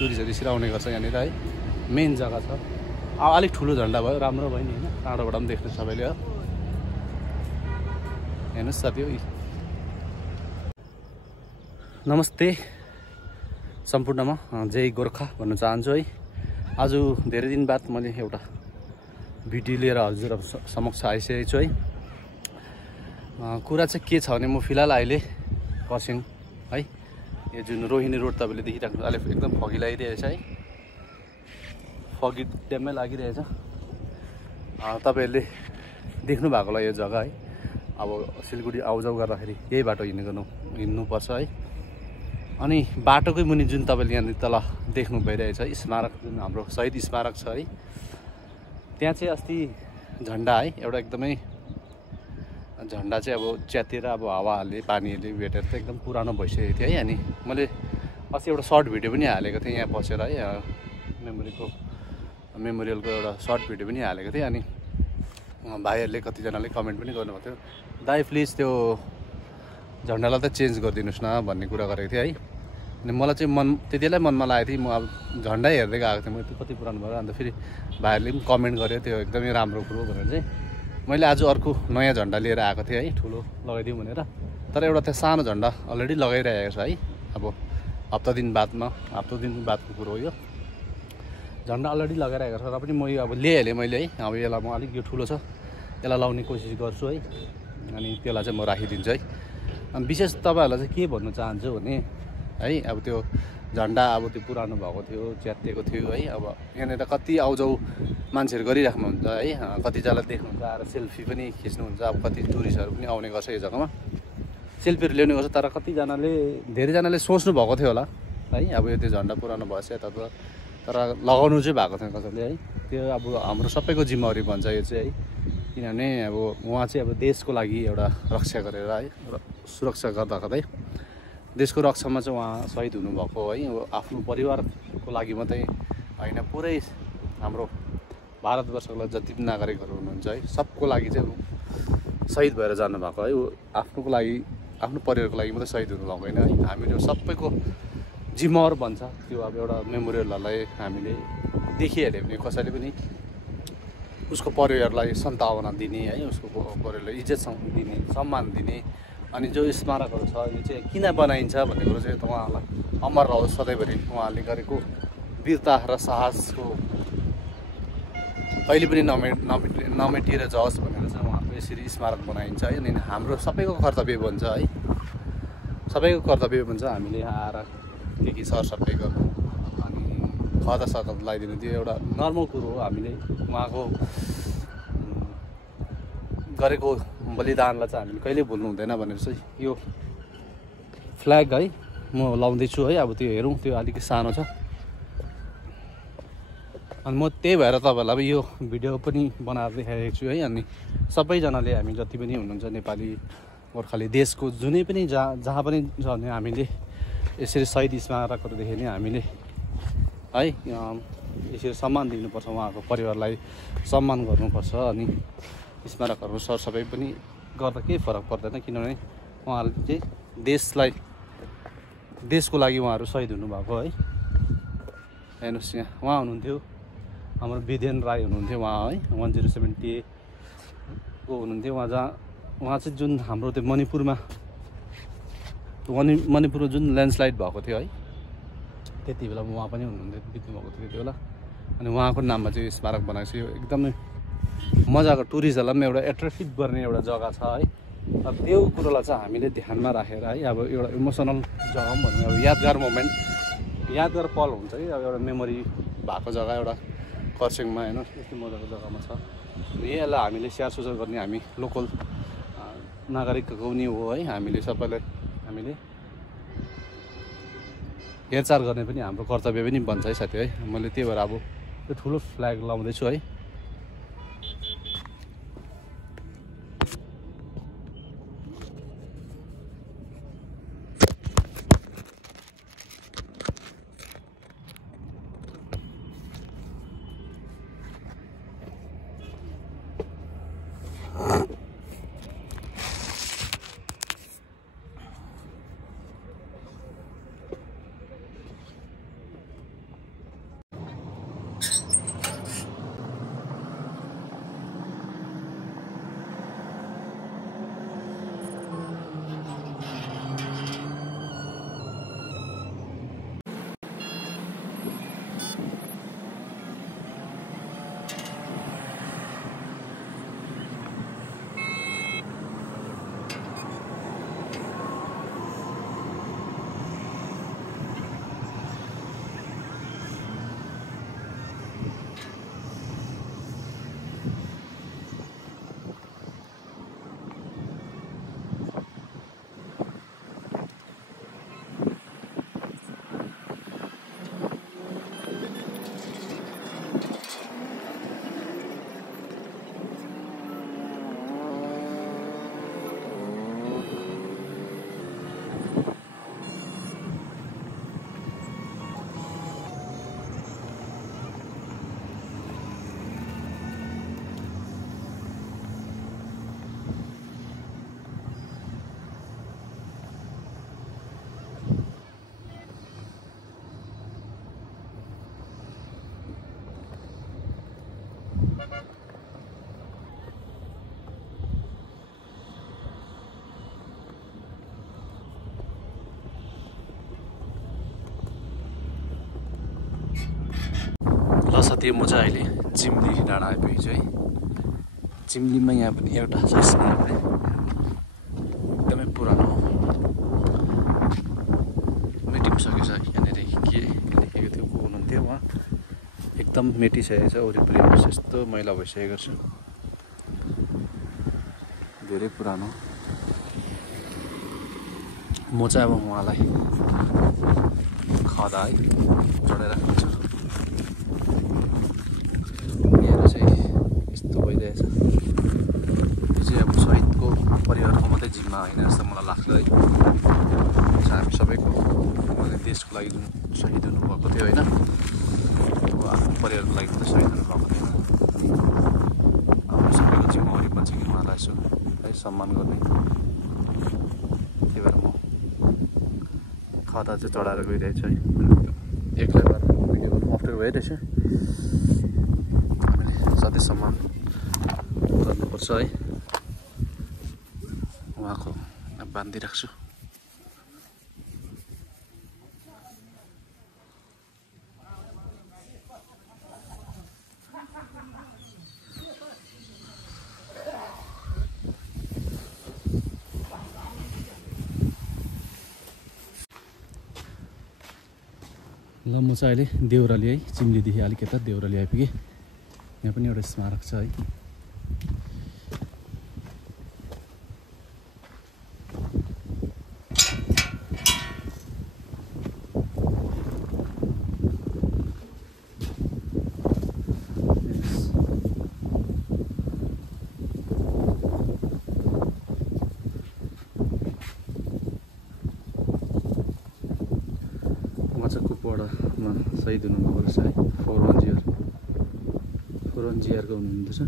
टुरिस्टहरू यसरी आउने गर्छ यहाँनिर है। मेन जग्गा छ। अलिक ठुलो झन्डा भयो, राम्रो भयो नि होइन, टाढोबाट पनि देख्नु सबैले हो। हेर्नुहोस् साथी। नमस्ते सम्पूर्णमा जय गोर्खा भन्न चाहन्छु है। आज धेरै दिन बाद मैले एउटा भिडियो लिएर हजुरहरू समक्ष आइसकेको छु है। कुरा चाहिँ के छ भने म फिलहाल अहिले खरसाङ है, यो जुन रोहिणी रोड तपाईँले देखिराख्नु अहिले एकदम फगी लागिरहेछ है, फगी ड्याममै लागिरहेछ। तपाईँहरूले देख्नु भएको होला यो जग्गा है। अब सिलगढी आउजाउ गर्दाखेरि यही बाटो हिँड्नुपर्छ है। अनि बाटोकै मुनि जुन तपाईँले यहाँनिर तल देख्नु भइरहेछ स्मारक, जुन हाम्रो शहीद स्मारक छ है, त्यहाँ चाहिँ अस्ति झन्डा है एउटा एकदमै झन्डा चाहिँ अब च्यातेर अब हावाले पानीले भेटेर त एकदम पुरानो भइसकेको थियो है। अनि मैले अस्ति एउटा सर्ट भिडियो पनि हालेको थिएँ यहाँ बसेर है, मेमोरियलको एउटा सर्ट भिडियो पनि हालेको थिएँ। अनि भाइहरूले कतिजनाले कमेन्ट पनि गर्नुभएको थियो, दाइ प्लिज त्यो झन्डालाई त चेन्ज गरिदिनुहोस् न भन्ने कुरा गरेको थिएँ है। अनि मलाई चाहिँ त्यतिलाई मनमा लागेको थियो, म अब झन्डा हेर्दै गएको थिएँ, म त्यो कति पुरानो भयो। अन्त फेरि भाइहरूले पनि कमेन्ट गर्यो त्यो एकदमै राम्रो कुरो भनेर चाहिँ मैले आज अर्को नयाँ झन्डा लिएर आएको थिएँ है, ठुलो लगाइदिउँ भनेर। तर एउटा त्यो सानो झन्डा अलरेडी लगाइरहेको छ है। अब हप्ता दिन बादको कुरो हो यो। झन्डा अलरेडी लगाइरहेको छ र पनि म यो अब ल्याइहालेँ मैले है। अब यसलाई म अलिक यो ठुलो छ, यसलाई लाउने कोसिस गर्छु है। अनि त्यसलाई चाहिँ म राखिदिन्छु है। अनि विशेष तपाईँहरूलाई चाहिँ के भन्नु चाहन्छु भने है, अब त्यो झन्डा अब त्यो पुरानो भएको थियो, च्यातिएको थियो है। अब यहाँनिर कति आउजाउ मान्छेहरू गरिराख्नुहुन्छ है, कतिजनालाई देख्नुहुन्छ आएर सेल्फी पनि खिच्नुहुन्छ। अब कति टुरिस्टहरू पनि आउने गर्छ यो जग्गामा, सेल्फीहरू ल्याउने गर्छ। तर धेरैजनाले सोच्नु भएको थियो होला है, अब यो त्यो झन्डा पुरानो भएछ यता तर लगाउनु चाहिँ भएको थियो कसैले है। त्यो अब हाम्रो सबैको जिम्मेवारी भन्छ यो चाहिँ है। किनभने अब उहाँ चाहिँ अब देशको लागि एउटा रक्षा गरेर है, सुरक्षा गर्दै देशको रक्षामा चाहिँ उहाँ शहीद हुनुभएको है। आफ्नो परिवारको लागि मात्रै होइन, पुरै हाम्रो भारतवर्षको जति पनि नागरिकहरू हुनुहुन्छ है, सबको लागि चाहिँ शहीद भएर जानुभएको है। आफ्नोको लागि, आफ्नो परिवारको लागि मात्रै शहीद हुनुभएको होइन है। हामीले सबैको जिम्मेवार भन्छ त्यो अब एउटा मेमोरियलहरूलाई हामीले देखिहाल्यो भने कसैले पनि उसको परिवारलाई सन्तावना दिने है, उसको परिवारलाई इज्जत दिने, सम्मान दिने। अनि जो स्मारकहरू छ यो चाहिँ किन बनाइन्छ भन्ने कुरो चाहिँ उहाँहरूलाई अमर रहोस् सधैँभरि। उहाँहरूले गरेको वीरता र साहसको कहिले पनि नमेटिएर जाओस् भनेर चाहिँ उहाँको यसरी स्मारक बनाइन्छ है। अनि हाम्रो सबैको कर्तव्य बन्छ है, सबैको कर्तव्य बन्छ हामीले यहाँ आएर के सरसफाइ गर्नु अनि खदा लगाइदिनु, त्यो एउटा नर्मल कुरो हो। हामीले उहाँको गरेको बलिदानलाई चाहिँ हामीले कहिले भुल्नु हुँदैन भनेर चाहिँ यो फ्ल्याग है म लाउँदैछु है। अब त्यो हेरौँ, त्यो अलिक सानो छ। अनि म त्यही भएर तपाईँहरूलाई अब यो भिडियो पनि बनाएर देखाएको छु है। अनि सबैजनाले हामी जति पनि हुनुहुन्छ नेपाली गोर्खाली देशको जुनै पनि जहाँ पनि छ भने हामीले यसरी शहीद स्मारकहरू देख्यो भने हामीले है यसरी सम्मान दिनुपर्छ, उहाँको परिवारलाई सम्मान गर्नुपर्छ। अनि स्मारकहरू सरसफाइ पनि गर्दा केही फरक पर्दैन, किनभने उहाँहरूले चाहिँ देशको लागि उहाँहरू शहीद हुनुभएको है। हेर्नुहोस् यहाँ उहाँ हुनुहुन्थ्यो, हाम्रो विदेन राई हुनुहुन्थ्यो उहाँ है, 1070 को हुनुहुन्थ्यो उहाँ चाहिँ जुन हाम्रो त्यो मणिपुरमा जुन ल्यान्डस्लाइड भएको थियो है, त्यति बेला उहाँ पनि हुनुहुन्थ्यो, बित्नु भएको थियो त्यति बेला। अनि उहाँको नाममा चाहिँ स्मारक बनाएको छ। यो एकदमै मजाको टुरिस्टहरूलाई पनि एउटा एट्र्याक्टिभ गर्ने एउटा जग्गा छ है। अब त्यो कुरोलाई चाहिँ हामीले ध्यानमा राखेर है, अब एउटा इमोसनल जग्गा पनि भन्ने, अब यादगार मोमेन्ट, यादगार पल हुन्छ कि अब एउटा मेमोरी भएको जग्गा एउटा खरसाङमा होइन, यस्तो मजाको जग्गामा छ। यसलाई हामीले स्याहार सुसार गर्ने हामी लोकल नागरिकको पनि हो है। हामीले सबैलाई हामीले हेरचाह गर्ने पनि हाम्रो कर्तव्य पनि बन्छ है साथी है। मैले त्यही भएर अब त्यो ठुलो फ्ल्याग लाउँदैछु है। साथी म चाहिँ अहिले चिम्ली डाँडा आइपुगेको छु है। चिम्लीमा यहाँ पनि एउटा छ एकदमै पुरानो मेटिसकेको छ। यहाँनिर के लेखेको थियो, को हुनुहुन्थ्यो उहाँ, एकदम मेटिसकेको छ। वरिपरि यस्तो मैला भइसकेको छ, धेरै पुरानो। म चाहिँ अब उहाँलाई खदा है चढाइराख्नु छु। यहाँ चाहिँ यस्तो भइरहेछ। यो चाहिँ अब शहीदको परिवारको मात्रै जिम्मा होइन जस्तो मलाई लाग्छ है। हामी सबैको देशको लागि जुन शहीद हुनुभएको थियो होइन, अब आफ्नो परिवारको लागि त शहीद हुनुभएको थिएन। हाम्रो सबैको जिम्मेवारी पनि छ कि उहाँलाई यसो है सम्मान गर्ने। त्यही भएर म खदा चाहिँ चढाएर गइरहेको छु है। एक्लै भएर भिडियो गर्नु अप्ठ्यारो भइरहेछ। हामीले सधैँ सम्मान गर्नुपर्छ है। उहाँको बाँधिराख्छु। ल म चाहिँ अहिले देउराली है, चिम्लीदेखि अलिक यता देउराली आइपुगेँ। यहाँ पनि एउटा स्मारक छ है। कुपवाडामा शहीद हुनुभएको रहेछ है। 41 जिआरको हुनुहुँदैछ।